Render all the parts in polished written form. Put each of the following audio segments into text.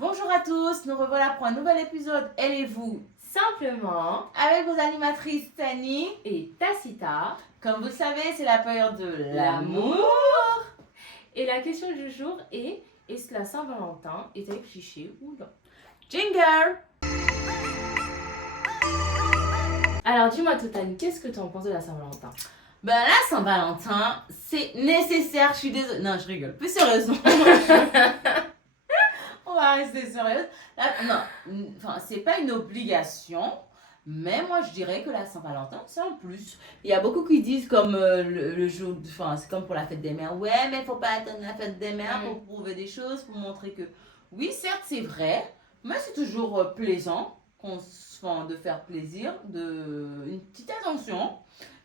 Bonjour à tous, nous revoilà pour un nouvel épisode Elle et vous Simplement avec vos animatrices Tani et Tacita. Comme vous le savez, c'est la période de l'amour. Et la question du jour est: est-ce que la Saint-Valentin est un cliché ou non? Jingle. Alors dis-moi Totani, qu'est-ce que tu en penses de la Saint-Valentin? Ben la Saint-Valentin, c'est nécessaire, je suis désolée. Non, je rigole. Plus sérieusement. On va rester sérieuse. C'est pas une obligation. Mais moi, je dirais que la Saint-Valentin, c'est un plus. Il y a beaucoup qui disent comme le jour, c'est comme pour la fête des mères. Ouais, mais il faut pas attendre la fête des mères pour prouver des choses, pour montrer que, oui, certes, c'est vrai, mais c'est toujours plaisant de faire plaisir, une petite attention.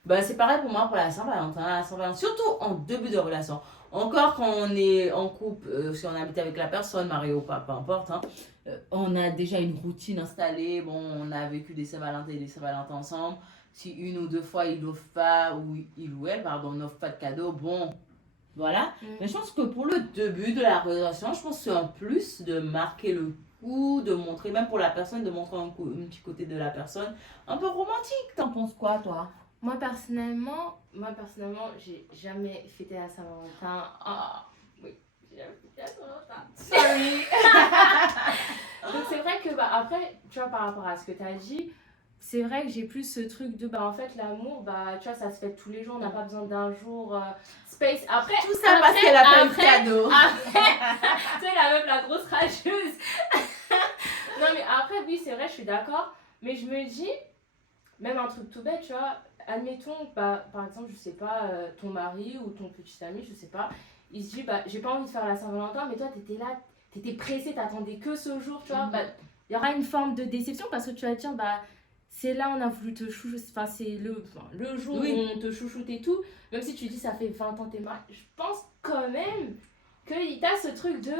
Ben, c'est pareil pour moi pour la Saint-Valentin. Surtout en début de relation. Encore quand on est en couple, si on habite avec la personne, marié ou pas, peu importe, hein, on a déjà une routine installée. Bon, on a vécu des Saint-Valentin et des Saint-Valentin ensemble. Si une ou deux fois il n'offre pas, ou il ou elle, pardon, n'offre pas de cadeau, bon, voilà. Mais je pense que pour le début de la relation, je pense que c'est un plus de marquer le coup, de montrer, même pour la personne, de montrer un petit côté de la personne un peu romantique. T'en penses quoi, toi? Moi personnellement, j'ai jamais fêté la Saint-Valentin. Oui, j'ai jamais fêté la Saint-Valentin. Sorry. Donc c'est vrai que après, tu vois, par rapport à ce que tu as dit, c'est vrai que j'ai plus ce truc de en fait l'amour, tu vois, ça se fait tous les jours, on n'a pas besoin d'un jour space. Après tout ça parce qu'elle a pas eu de cadeau. Tu sais, la meuf, la grosse rageuse. Non mais après oui, c'est vrai, je suis d'accord, mais je me dis même un truc tout bête, tu vois, admettons par exemple, je sais pas, ton mari ou ton petit ami, je sais pas, il se dit j'ai pas envie de faire la Saint-Valentin, mais toi t'étais là, t'étais pressée, t'attendais que ce jour, tu vois, il y aura une forme de déception parce que tu vas te dire c'est là on a voulu te chouchouter, c'est le jour où on te chouchoute et tout, même si tu dis ça fait 20 ans t'es mariée, je pense quand même que t'as ce truc de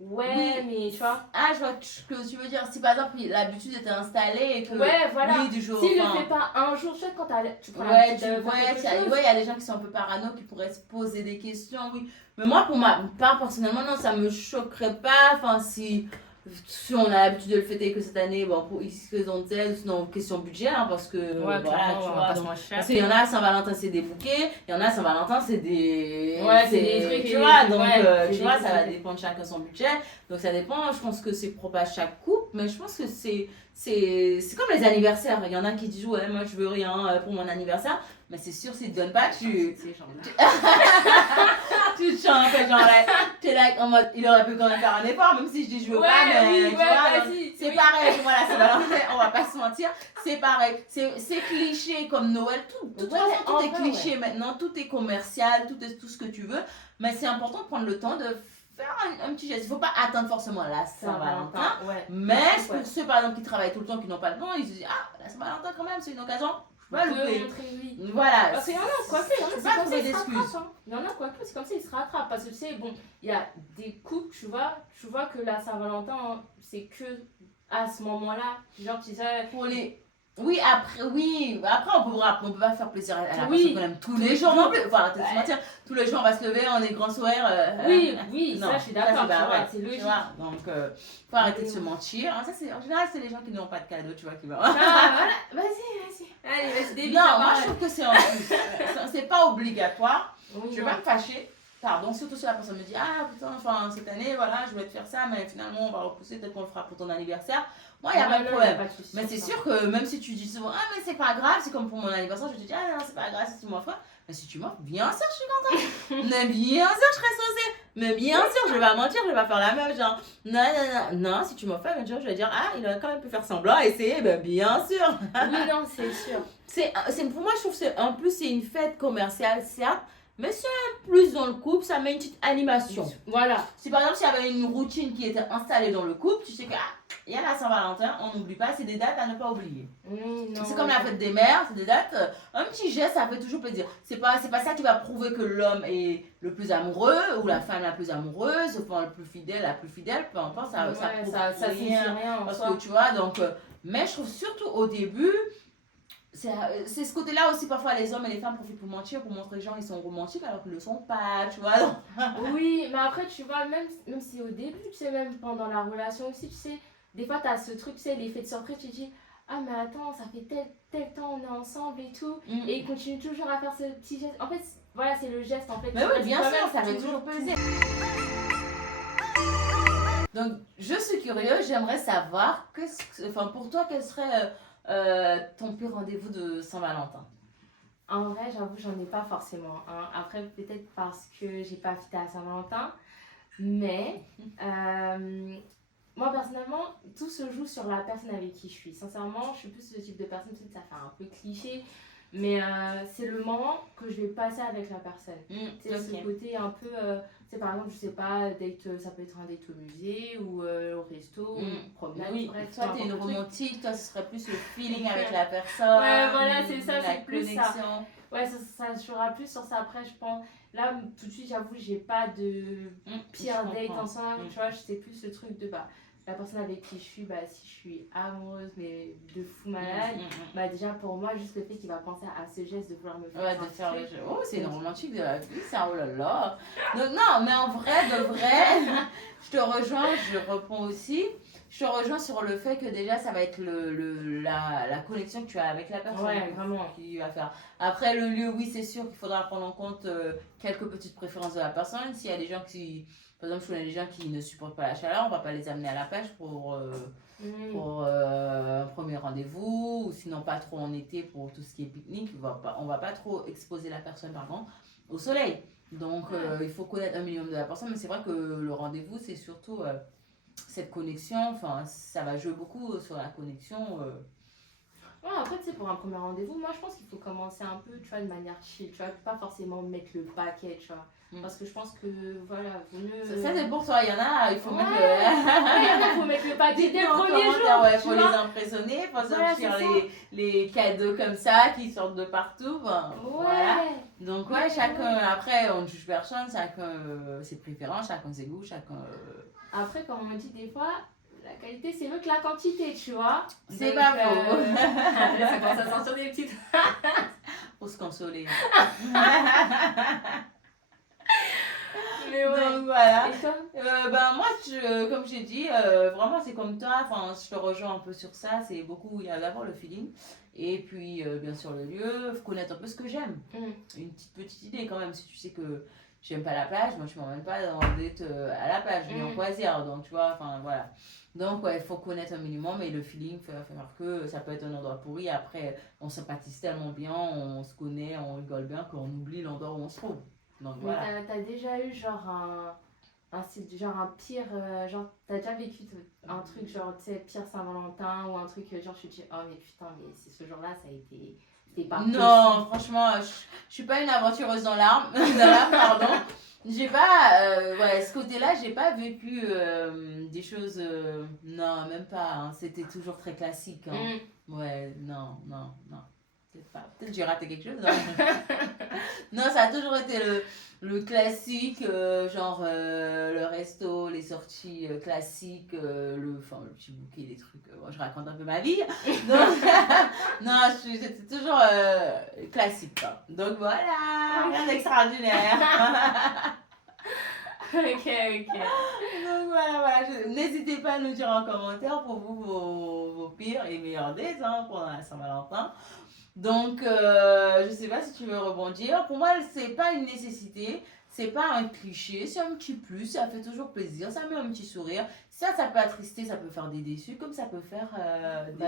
mais tu vois. Ah, je vois ce que tu veux dire. Si par exemple l'habitude était installée et que. Voilà. Oui, du jour. S'il le fait pas un jour, tu sais, quand tu prends il y a des gens qui sont un peu parano qui pourraient se poser des questions, oui. Mais moi, pour ma part, personnellement, non, ça me choquerait pas. Enfin, si on a l'habitude de le fêter que cette année, bon, pour X raison de telle, sinon question budget, hein, parce que voilà, tu vois. Parce qu'il y en a Saint-Valentin, c'est des bouquets, il y en a Saint-Valentin, c'est des. C'est des trucs, tu vois, donc tu vois, ça va dépendre de chacun son budget. Donc ça dépend, je pense que c'est propre à chaque couple, mais je pense que c'est comme les anniversaires. Il y en a qui disent, ouais, moi je veux rien pour mon anniversaire, mais c'est sûr, s'ils te donnent pas, tu te changes, genre là, t'es là en mode, il aurait pu quand même faire un effort, même si je dis je veux pas, mais tu vois, c'est pareil, voilà, c'est Valentin, on va pas se mentir, c'est pareil, c'est cliché comme Noël, tout est cliché maintenant, tout est commercial, tout ce que tu veux, mais c'est important de prendre le temps de faire un petit geste. Il ne faut pas attendre forcément la Saint-Valentin, mais pour ceux par exemple qui travaillent tout le temps, qui n'ont pas le temps, ils se disent la Saint-Valentin quand même, c'est une occasion. Voilà. Parce qu'il y en a, c'est comme ça, ils se rattrapent. Il y en a, c'est comme ça, ils se rattrapent. Parce que tu sais, bon, il y a des couples, tu vois que la Saint-Valentin, c'est que à ce moment-là. Genre, tu sais. Pour les. Oui, après, on peut pas faire plaisir à la personne qu'on aime tous les jours non plus. Enfin, tu mentir, tous les jours on va se lever, on est grand sourire. Ça je suis d'accord, c'est logique. Donc, faut arrêter de se mentir. Ça, en général, c'est les gens qui n'ont pas de cadeau, tu vois, qui vont. Voilà, vas-y. Allez, vas-y, débute. Non, moi je trouve que c'est en plus. C'est pas obligatoire. Je vais pas me fâcher. Pardon, surtout si la personne me dit putain, enfin cette année voilà je voulais te faire ça mais finalement on va repousser, peut-être qu'on le fera pour ton anniversaire. Moi il n'y a pas de problème. Mais c'est sûr que même si tu dis souvent mais c'est pas grave, c'est comme pour mon anniversaire, je te dis non c'est pas grave si tu m'offres. Mais si tu m'offres, bien sûr je suis contente. Mais bien sûr je serai saucée. Mais bien sûr je vais pas mentir, je vais pas faire la meuf genre non si tu m'offres, je vais dire il aurait quand même pu faire semblant, essayer, bien sûr. Oui non c'est sûr. Pour moi je trouve que c'est un plus, c'est une fête commerciale certes. Mais c'est un plus dans le couple, ça met une petite animation. Voilà. Si par exemple, s'il y avait une routine qui était installée dans le couple, tu sais qu'il y a la Saint-Valentin, on n'oublie pas, c'est des dates à ne pas oublier. C'est comme la fête des mères, c'est des dates, un petit geste, ça fait toujours plaisir. C'est pas ça qui va prouver que l'homme est le plus amoureux ou la femme la plus amoureuse, enfin le plus fidèle, la plus fidèle, peu importe, ça signifie rien. Parce que tu vois, donc, mais je trouve surtout au début, c'est ce côté-là aussi, parfois les hommes et les femmes profitent pour mentir, pour montrer aux gens qu'ils sont romantiques alors qu'ils ne le sont pas, tu vois. Oui, mais après, tu vois, même si au début, tu sais, même pendant la relation aussi, tu sais, des fois, tu as ce truc, tu sais, l'effet de surprise, tu te dis, ah, mais attends, ça fait tel temps, on est ensemble et tout, et il continue toujours à faire ce petit geste. En fait, voilà, c'est le geste, en fait. Mais oui, bien sûr, ça fait toujours plaisir. Donc, je suis curieuse, j'aimerais savoir, pour toi, quel serait ton pire rendez-vous de Saint-Valentin? En vrai, j'avoue, j'en ai pas forcément. Hein. Après, peut-être parce que j'ai pas fêté à Saint-Valentin. Mais moi, personnellement, tout se joue sur la personne avec qui je suis. Sincèrement, je suis plus ce type de personne, peut-être ça fait un peu cliché. Mais c'est le moment que je vais passer avec la personne. C'est ce côté un peu, par exemple, je sais pas, ça peut être un date au musée ou au resto, ou une promenade. Oui, bref, toi t'es une romantique, toi ce serait plus le feeling avec la personne. Ouais, voilà, c'est ça, la c'est plus connexion. ça. Ouais, ça jouera plus sur ça après, je pense. Là, tout de suite, j'avoue, j'ai pas de pire date ensemble. Tu vois, c'est plus ce truc de la personne avec qui je suis, si je suis amoureuse, mais de fou malade, déjà pour moi, juste le fait qu'il va penser à ce geste de vouloir me faire. Ouais, de faire le jeu. Oh, c'est une romantique de la vie, ça, oh là là. Donc, non, mais en vrai, de vrai, je te rejoins, je reprends aussi. Je te rejoins sur le fait que déjà, ça va être la connexion que tu as avec la personne. Ouais, vraiment. Qui va faire. Après, le lieu, oui, c'est sûr qu'il faudra prendre en compte quelques petites préférences de la personne. S'il y a des gens qui. Par exemple, je connais des gens qui ne supportent pas la chaleur, on va pas les amener à la pêche pour un premier rendez-vous, ou sinon pas trop en été pour tout ce qui est pique-nique. On va pas trop exposer la personne, pardon, au soleil. Donc, il faut connaître un minimum de la personne, mais c'est vrai que le rendez-vous, c'est surtout cette connexion. Enfin, ça va jouer beaucoup sur la connexion. Ouais, après, tu sais, pour un premier rendez-vous, moi, je pense qu'il faut commencer un peu, tu vois, de manière chill, tu vois, pas forcément mettre le paquet, tu vois. Parce que je pense que, voilà, vaut mieux... Ça c'est pour toi, il y en a, il faut mettre le... il faut mettre le paquet dès le premier jour, ouais, faut les impressionner, faut sortir les cadeaux comme ça, qui sortent de partout, voilà. Donc ouais, chacun, après, on ne juge personne, chacun ses préférences, chacun ses goûts, chacun... Après, comme on dit des fois... La qualité, c'est mieux que la quantité, tu vois. C'est pas faux. C'est pour ça sortir des petites... Pour se consoler. Mais ouais. Donc voilà. Et toi moi, comme j'ai dit, vraiment c'est comme toi, enfin, je te rejoins un peu sur ça, c'est beaucoup, il y a d'abord le feeling, et puis bien sûr le lieu, connaître un peu ce que j'aime. Une petite idée quand même, si tu sais que j'aime pas la plage, moi je m'emmène pas dans d'être à la plage, mais en croisière, donc tu vois, enfin voilà. Donc ouais, il faut connaître un minimum, et le feeling fait faire que ça peut être un endroit pourri, après on sympathise tellement bien, on se connaît, on rigole bien qu'on oublie l'endroit où on se trouve. Donc voilà. Mais t'as déjà eu genre un pire, genre t'as déjà vécu un truc genre tu sais pire Saint-Valentin ou un truc genre je te dis oh mais putain mais ce jour-là ça a été c'était pas possible. Non, franchement je suis pas une aventureuse dans l'âme, pardon. J'ai pas, ce côté-là, j'ai pas vécu des choses, non, même pas, hein. C'était toujours très classique, hein. Ouais, non. Peut-être pas, peut-être j'ai raté quelque chose, hein. Non, ça a toujours été le classique, genre le resto, les sorties classiques, le petit bouquet, les trucs, je raconte un peu ma vie. Donc, non, c'était toujours classique, quoi. Donc voilà, rien d'extraordinaire. Ok. Donc voilà. N'hésitez pas à nous dire en commentaire pour vous vos pires et meilleurs dates pendant la Saint-Valentin. Donc, je sais pas si tu veux rebondir. Pour moi, c'est pas une nécessité, c'est pas un cliché, c'est un petit plus, ça fait toujours plaisir, ça met un petit sourire. Ça peut attrister, ça peut faire des déçus, comme ça peut faire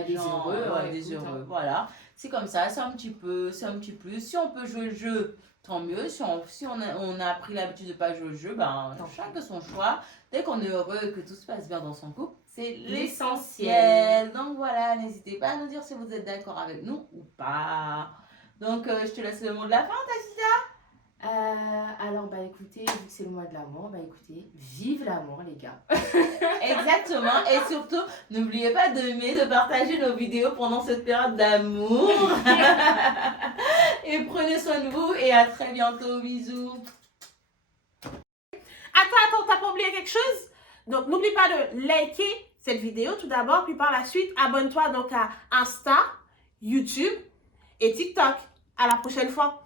des gens heureux, des heureux. Voilà, c'est comme ça, c'est un petit plus. Si on peut jouer le jeu, tant mieux. Si on a pris l'habitude de pas jouer le jeu, chacun son choix. Dès qu'on est heureux et que tout se passe bien dans son couple, c'est l'essentiel. Donc voilà, n'hésitez pas à nous dire si vous êtes d'accord avec nous ou pas. Donc je te laisse le mot de la fin, Tacita. Alors écoutez, vu que c'est le mois de l'amour, écoutez, vive l'amour les gars. Exactement, et surtout, n'oubliez pas d'aimer, de partager nos vidéos pendant cette période d'amour. Et prenez soin de vous et à très bientôt, bisous. Attends, t'as pas oublié quelque chose? Donc, n'oublie pas de liker cette vidéo tout d'abord, puis par la suite, abonne-toi donc à Insta, YouTube et TikTok. À la prochaine fois.